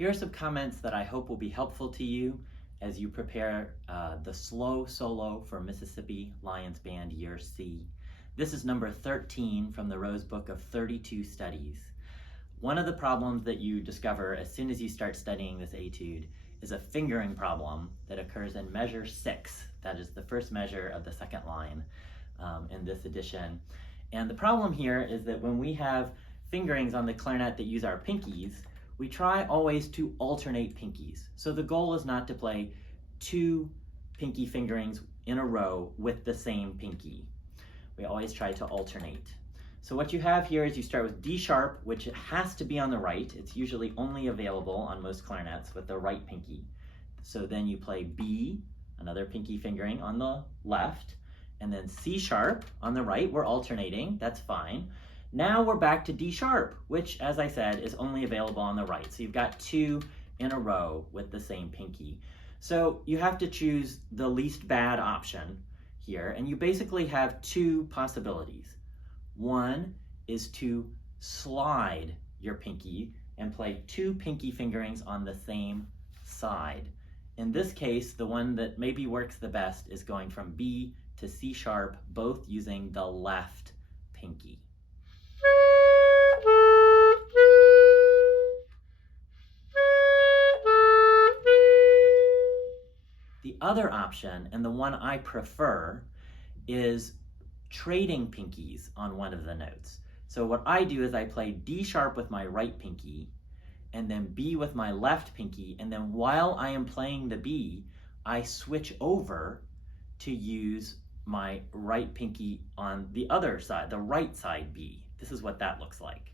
Here are some comments that I hope will be helpful to you as you prepare the slow solo for Mississippi Lions Band Year C. This is number 13 from the Rose Book of 32 Studies. One of the problems that you discover as soon as you start studying this etude is a fingering problem that occurs in measure 6. That is the first measure of the second line in this edition. And the problem here is that when we have fingerings on the clarinet that use our pinkies, we try always to alternate pinkies. So the goal is not to play 2 pinky fingerings in a row with the same pinky. We always try to alternate. So what you have here is you start with D sharp, which has to be on the right. It's usually only available on most clarinets with the right pinky. So then you play B, another pinky fingering on the left, and then C sharp on the right. We're alternating, that's fine. Now we're back to D sharp, which, as I said, is only available on the right. So you've got 2 in a row with the same pinky. So you have to choose the least bad option here, and you basically have 2 possibilities. One is to slide your pinky and play 2 pinky fingerings on the same side. In this case, the one that maybe works the best is going from B to C sharp, both using the left pinky. The other option, and the one I prefer, is trading pinkies on one of the notes. So what I do is I play D sharp with my right pinky, and then B with my left pinky, and then while I am playing the B, I switch over to use my right pinky on the other side, the right side B. This is what that looks like.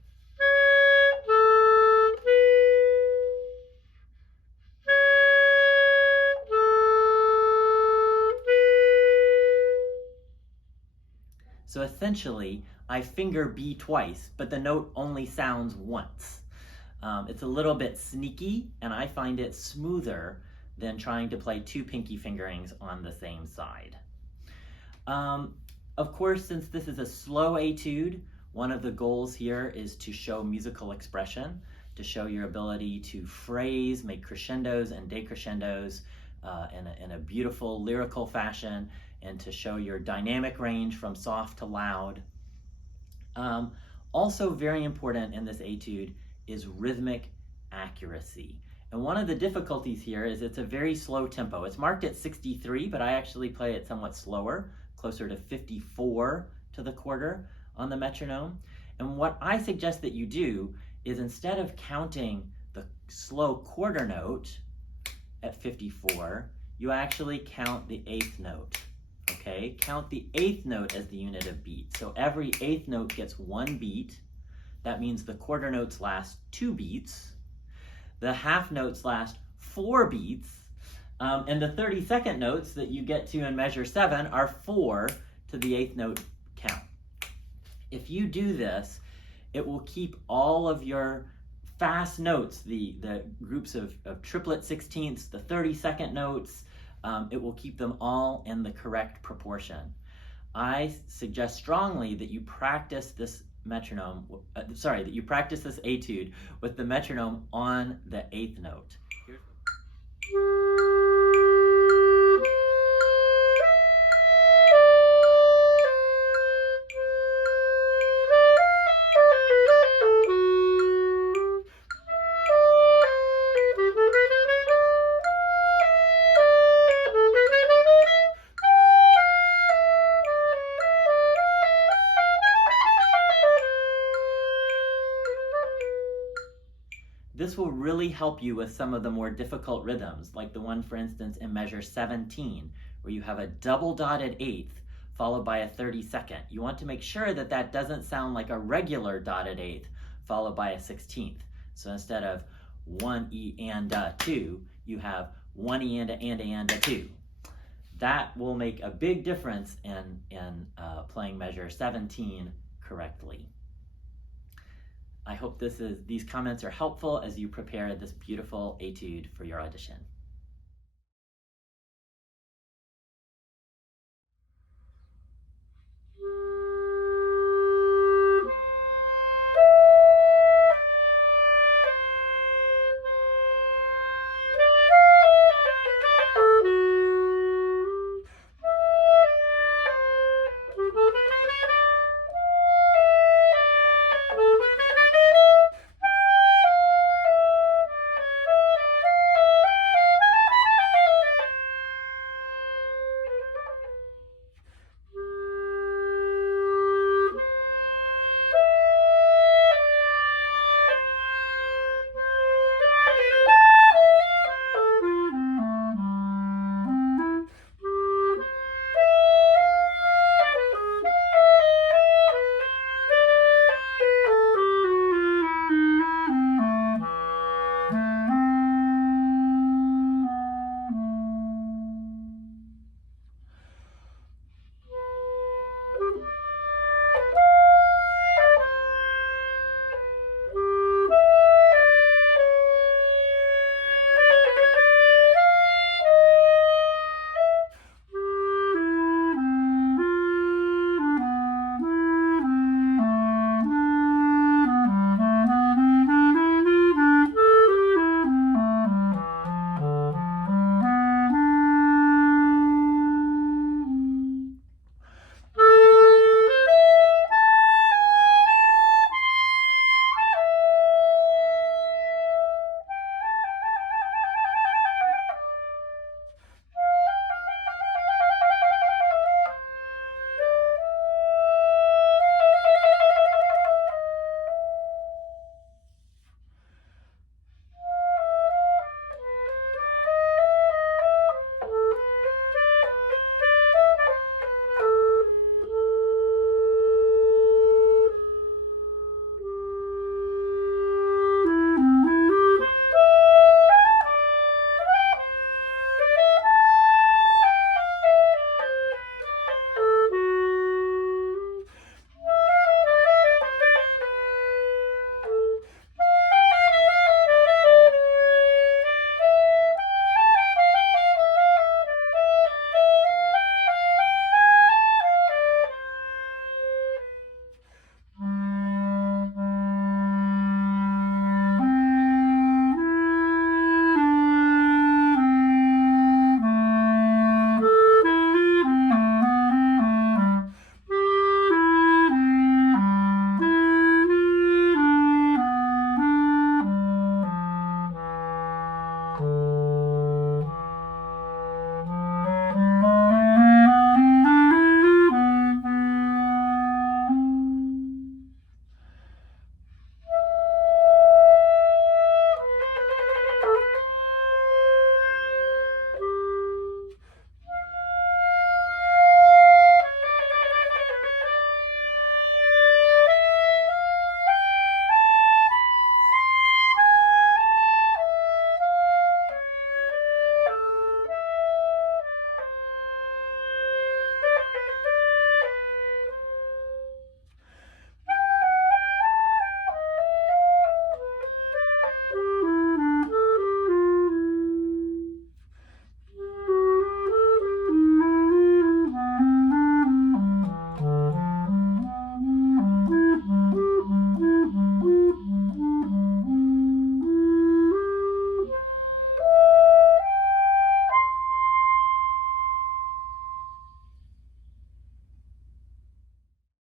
So essentially, I finger B twice, but the note only sounds once. It's a little bit sneaky, and I find it smoother than trying to play 2 pinky fingerings on the same side. Of course, since this is a slow etude, one of the goals here is to show musical expression, to show your ability to phrase, make crescendos and decrescendos in a beautiful lyrical fashion, and to show your dynamic range from soft to loud. Also very important in this etude is rhythmic accuracy. And one of the difficulties here is it's a very slow tempo. It's marked at 63, but I actually play it somewhat slower, closer to 54 to the quarter on the metronome. And what I suggest that you do is, instead of counting the slow quarter note at 54, you actually count the 8th note. Okay, count the 8th note as the unit of beat. So every 8th note gets 1 beat. That means the quarter notes last 2 beats. The half notes last 4 beats. And the 32nd notes that you get to in measure 7 are 4 to the 8th note count. If you do this, it will keep all of your fast notes, the groups of triplet 16ths, the 32nd notes, it will keep them all in the correct proportion. I suggest strongly that you practice this this etude with the metronome on the 8th note. This will really help you with some of the more difficult rhythms, like the one, for instance, in measure 17, where you have a double dotted 8th followed by a 32nd. You want to make sure that that doesn't sound like a regular dotted 8th followed by a 16th. So instead of 1 E and a 2, you have 1 E and a 2. That will make a big difference in playing measure 17 correctly. I hope these comments are helpful as you prepare this beautiful etude for your audition.